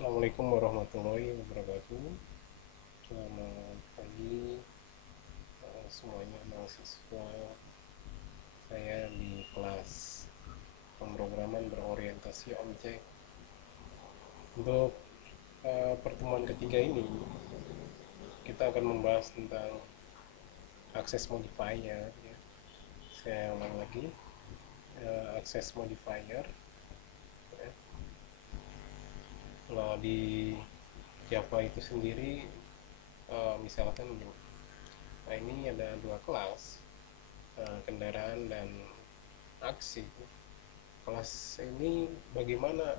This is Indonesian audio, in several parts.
Assalamualaikum warahmatullahi wabarakatuh. Selamat pagi semuanya mahasiswa. Saya di kelas pemrograman berorientasi objek. Untuk pertemuan ketiga ini kita akan membahas tentang akses modifier. Ya. Saya ulang lagi, akses modifier. Ya. Kalau di Java itu sendiri, misalkan nah ini ada dua kelas, kendaraan dan aksi. Kelas ini bagaimana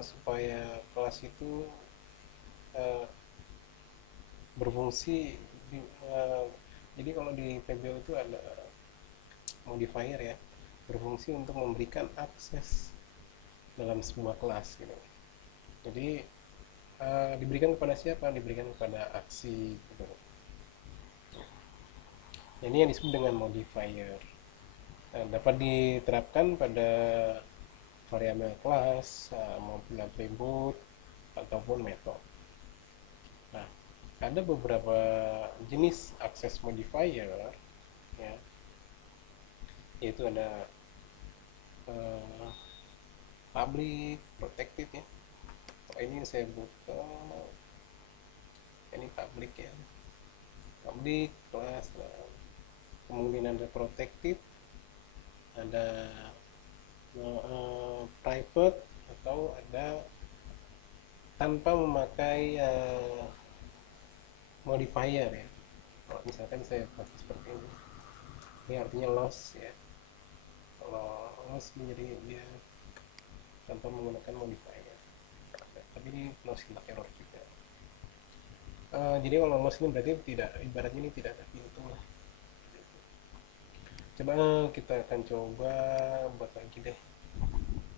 supaya kelas itu uh, berfungsi uh, jadi kalau di PBO itu ada modifier ya, berfungsi untuk memberikan akses dalam sebuah kelas gitu. Jadi diberikan kepada siapa? Diberikan kepada aksi gitu. Ini yang disebut dengan modifier. Dapat diterapkan pada variabel kelas maupun atribut ataupun metode. Nah, ada beberapa jenis access modifier ya, yaitu ada public, protected ya. Ini saya buka, ini public ya, public kelas. Kemudian ada protected, ada private, atau ada tanpa memakai modifier ya. Kalau misalkan saya pakai seperti ini artinya loss ya. Kalau loss menjadi dia tanpa menggunakan modifier. Tapi ini no syntax error juga. Jadi kalau loss ini berarti tidak, ibaratnya ini tidak ada pintu lah. Coba kita akan coba buat lagi deh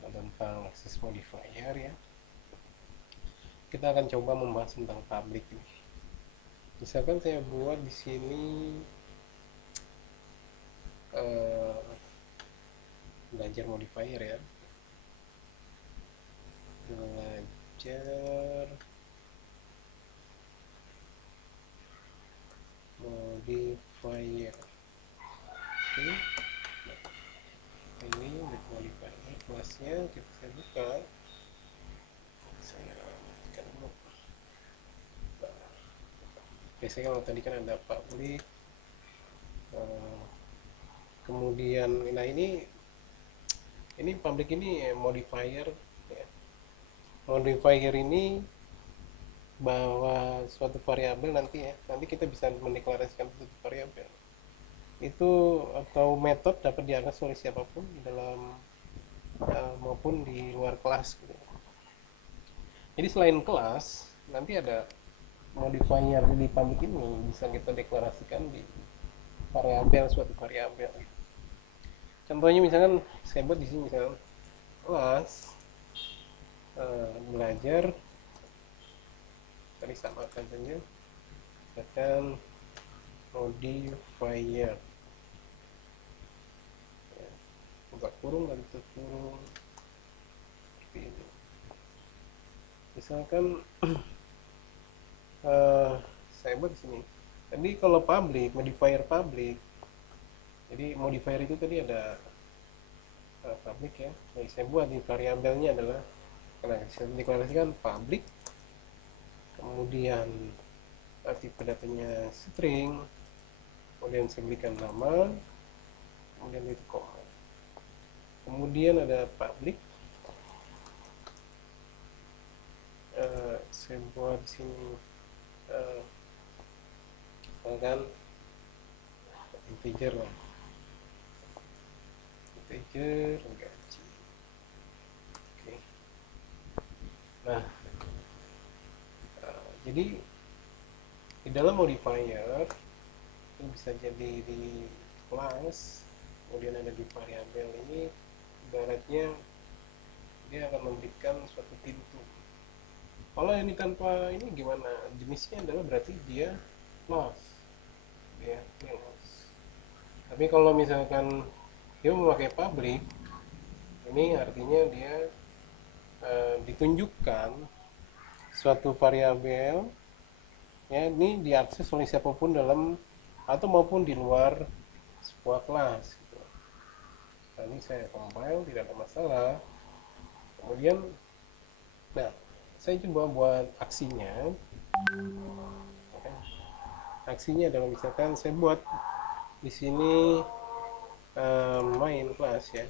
tentang access modifier ya. Kita akan coba membahas tentang public nih. Misalkan saya buat di sini belajar modifier ya, belajar modifier. Oke, ini modifier kelasnya kita buka. Saya matikan dulu. Biasanya kalau tadi kan ada public, kemudian nah ini public ini modifier ya. Modifier ini bahwa suatu variabel nanti ya, nanti kita bisa mendeklarasikan suatu variabel itu atau metode dapat diakses oleh siapapun di dalam maupun di luar kelas gitu. Jadi selain kelas nanti ada modifier di public ini bisa kita deklarasikan di variabel, suatu variabel. Contohnya misalkan saya buat di sini misalkan kelas belajar, tadi samakan saja akan modifier ya, buka kurung dan tutup kurung seperti ini. Misalkan saya buat di sini. Tadi kalau public, modifier public, jadi modifier itu tadi ada public ya. Jadi saya buat di variabelnya adalah, karena saya deklarasikan public, kemudian tipe datanya string, kemudian saya berikan nama, kemudian itu koma, kemudian ada public, saya buat di sini kan integer lah, integer gaji. Oke. Nah, jadi di dalam modifier itu bisa jadi di kelas, kemudian ada di variabel ini, ibaratnya dia akan memberikan suatu pintu. Kalau ini tanpa ini gimana? Jenisnya adalah berarti dia loss ya, ini loss. Tapi kalau misalkan dia memakai public, ini artinya dia ditunjukkan suatu variabel ya, ini diakses oleh siapapun dalam atau maupun di luar sebuah kelas gitu. Nah, ini saya compile, tidak ada masalah. Kemudian, nah, saya coba buat aksinya. Oke. Aksinya adalah misalkan saya buat di sini main kelas ya,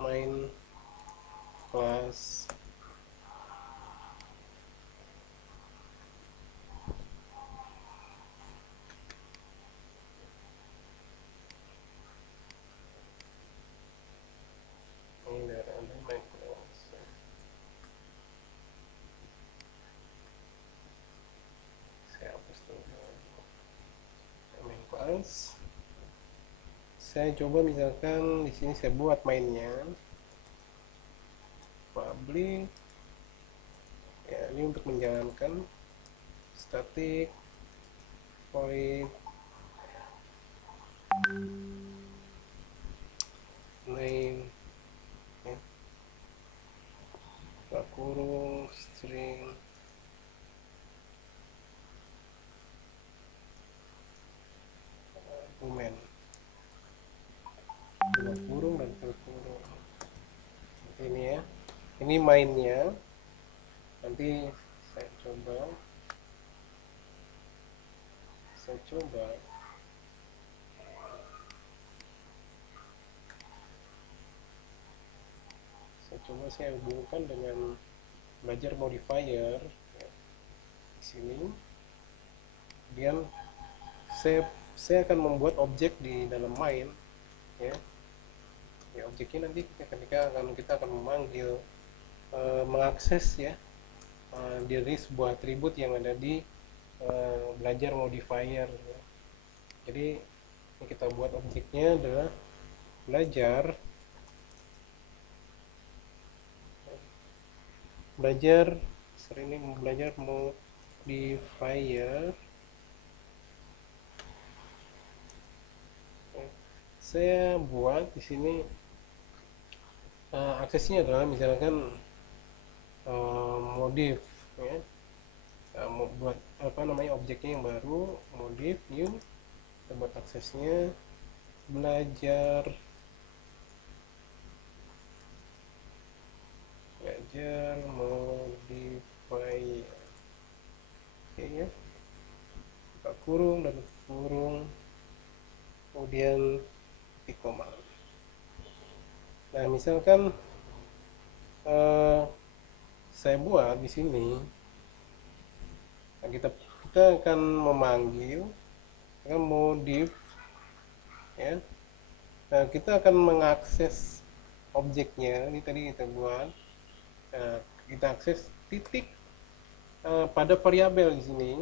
main kelas ini ada main kelas. Saya hapus dulu main kelas. Saya coba misalkan di sini saya buat mainnya public ya, ini untuk menjalankan static void name ya, kurung string argument dengan kurung dan kurung. Ini ya, ini mainnya. Nanti saya coba saya coba saya hubungkan dengan belajar modifier ya, di sini. Kemudian saya akan membuat objek di dalam main ya. Ya, objeknya nanti ketika kita akan memanggil mengakses ya dari sebuah atribut yang ada di belajar modifier ya. Jadi yang kita buat objeknya adalah belajar sering ini belajar modifier. Saya buat di sini aksesnya adalah misalkan modif ya, buat apa namanya objeknya yang baru, modif new, kita buat aksesnya belajar modifier oke ya, buka kurung dan kurung, kemudian titik koma. Nah misalkan saya buat di sini, nah, kita akan memanggil modif ya. Nah, kita akan mengakses objeknya ini tadi kita buat. Nah, kita akses titik pada variabel di sini.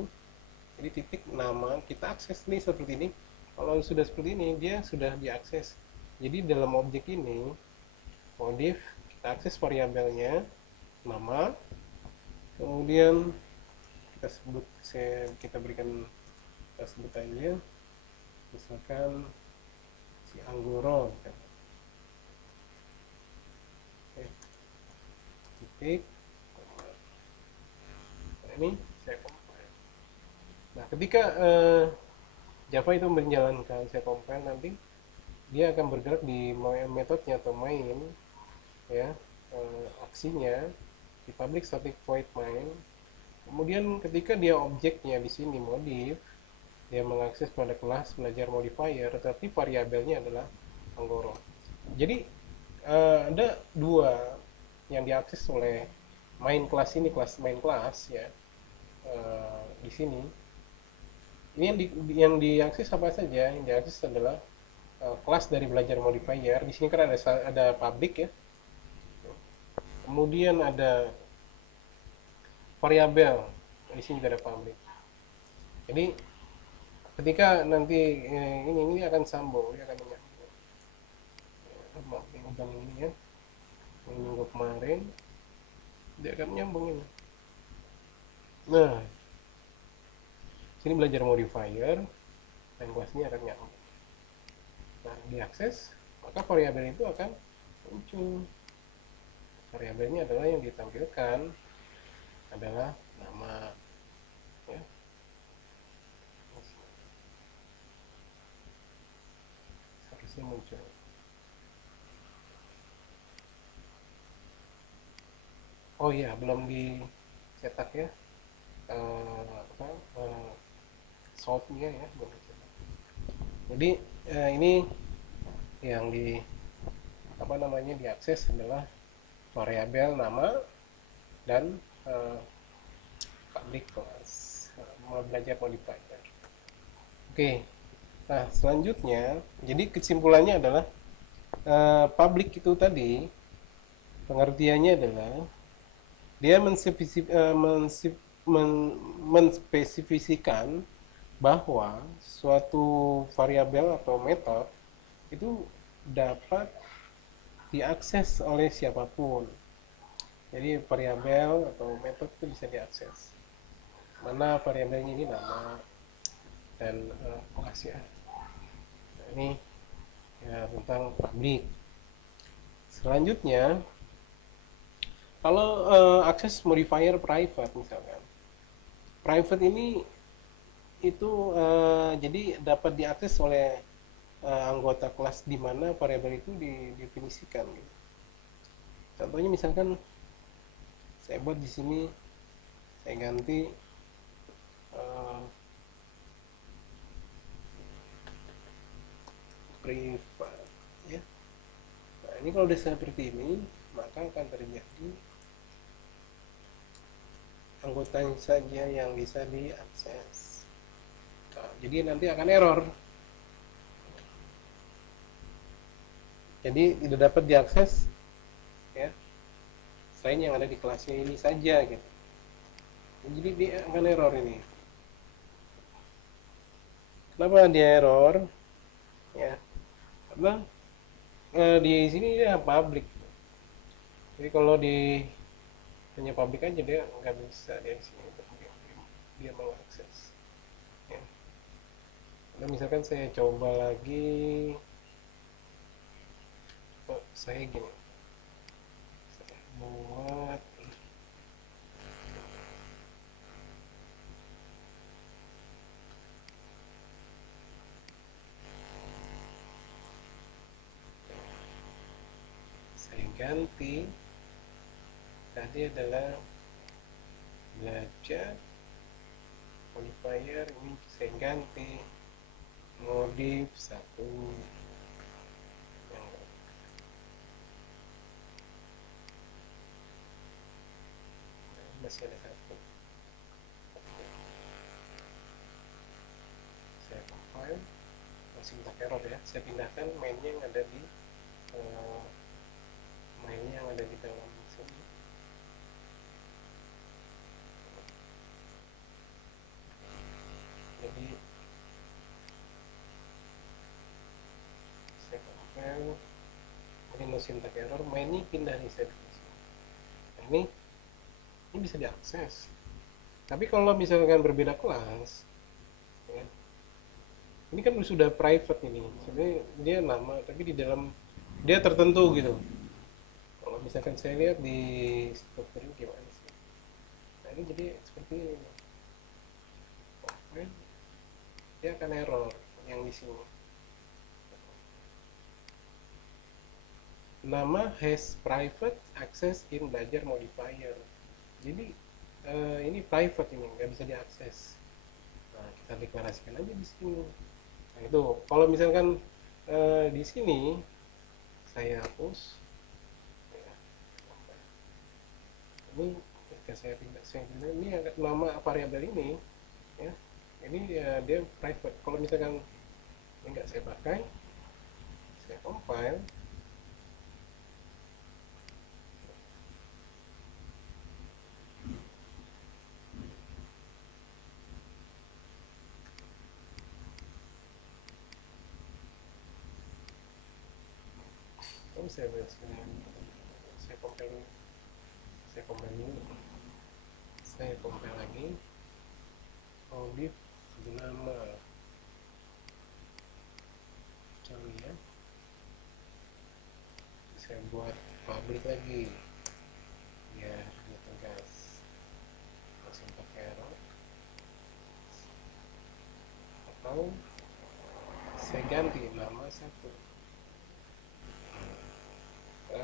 Jadi titik nama kita akses nih seperti ini. Kalau sudah seperti ini dia sudah diakses. Jadi dalam objek ini modif kita akses variabelnya nama, kemudian kita sebut kita berikan kita sebut aja misalkan si Anggoro gitu. Oke. Titik nah, ini saya compile. Nah ketika Java itu menjalankan saya compile, nanti dia akan bergerak di metodenya atau main ya, aksinya di public static void main. Kemudian ketika dia objeknya di sini modif, dia mengakses pada kelas belajar modifier, tetapi variabelnya adalah Anggoro. Jadi ada dua yang diakses oleh main kelas ini, kelas main kelas ya, di sini. Ini yang diakses apa saja? Yang diakses adalah kelas dari belajar modifier. Di sini kan ada public ya. Kemudian ada variabel. Di sini juga ada public. Jadi ketika nanti ini akan sambung, dia akan menyambung. Maaf ini ya. Minggu kemarin dia akan nyambung ini. Nah, sini belajar modifier dan kelasnya akan nyambung. Nah, diakses maka variabel itu akan muncul. variabelnya adalah yang ditampilkan adalah nama, ya. Harusnya muncul. Oh iya, belum dicetak ya, apa, solve-nya ya, belum dicetak. Jadi ini yang di apa namanya diakses adalah variabel nama dan public class, mau belajar modifier. Oke, nah selanjutnya, jadi kesimpulannya adalah public itu tadi pengertiannya adalah dia menspesifikasikan bahwa suatu variabel atau metode itu dapat diakses oleh siapapun. Jadi variabel atau metode itu bisa diakses. Mana variabelnya ini nama dan kelas ya. Nah, ini ya tentang public. Selanjutnya, kalau akses modifier private misalkan, private ini itu jadi dapat diakses oleh anggota kelas di mana variabel itu didefinisikan gitu. Contohnya misalkan saya buat di sini, saya ganti privat ya. Nah, ini kalau udah seperti ini, maka akan terjadi anggota saja yang bisa diakses. Nah, jadi nanti akan error. Jadi tidak dapat diakses ya, selain yang ada di kelasnya ini saja gitu. Jadi dia akan error ini. Kenapa dia error? Ya, karena di sini dia public. Jadi kalau di hanya public aja dia nggak bisa dia di sini dia mau akses. Ya. Nah, misalkan saya coba lagi, saya gini, saya buat saya ganti tadi adalah belajar modifier, ini saya ganti modif satu yang masih ada satu. Saya compile, masih minta error ya, saya pindahkan mainnya yang ada di uh, mainnya yang ada di dalam sini. Jadi saya compile, ini masih minta error, mainnya pindah nih saya di sini. Nah, ini bisa diakses. Tapi kalau misalkan berbeda kelas, ya, ini kan sudah private ini. Sebenarnya dia nama, tapi di dalam dia tertentu gitu. Kalau misalkan saya lihat di struktur ini gimana sih? Nah ini jadi seperti ini. Dia akan error yang di sini. Nama has private access in belajar modifier. Jadi ini private ini nggak bisa diakses. Nah kita deklarasikan aja di sini. Nah itu kalau misalkan di sini saya hapus, ya, ini ketika saya pindah ini nama variabel ini ya, ini dia private. Kalau misalkan ini nggak saya pakai, saya compile, saya compile, saya compile lagi audit nama contohnya, saya buat public lagi. biar dia tegas. Langsung pakai arrow, atau saya ganti nama satu.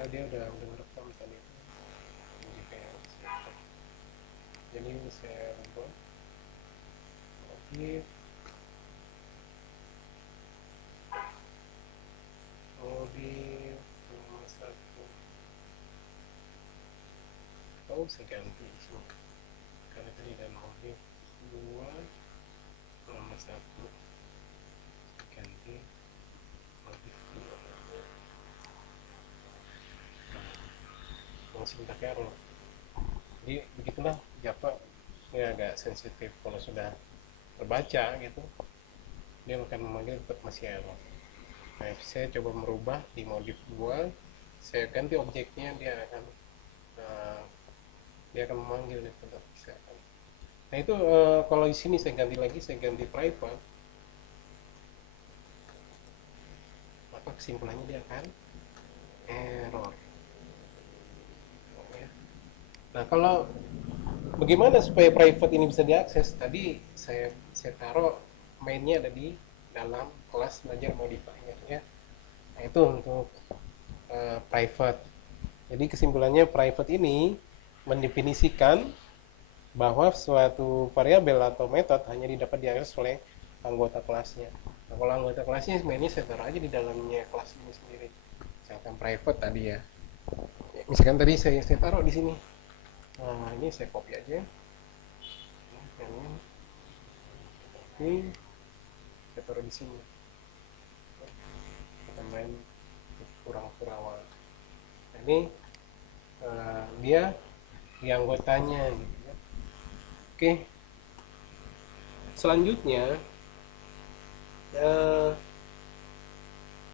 Dia udah merekam tadi itu, jadi saya buat modif modif nama satu, atau saya ganti di sini karena tadi ada modif dua nama satu, ganti modif dua. Langsung pakai arrow. Jadi begitulah Java, ini agak sensitif kalau sudah terbaca gitu, dia akan memanggil tetap masih error. Nah, saya coba merubah di modif 2, saya ganti objeknya, dia akan memanggil tetap bisa. Nah itu kalau di sini saya ganti lagi, saya ganti private, maka kesimpulannya dia akan error. Nah kalau bagaimana supaya private ini bisa diakses? Tadi saya taruh mainnya ada di dalam kelas belajar modifier ya. Nah itu untuk private. Jadi kesimpulannya private ini mendefinisikan bahwa suatu variabel atau metode hanya dapat diakses oleh anggota kelasnya. Nah, kalau anggota kelasnya sebenarnya saya taruh aja di dalamnya kelas ini sendiri. Misalkan private tadi ya. Misalkan tadi saya taruh di sini. Nah, ini saya copy aja. Ini saya taruh di sini. Kita main kurang-kurang. Nah, ini dia di anggotanya gitu ya. Oke. Selanjutnya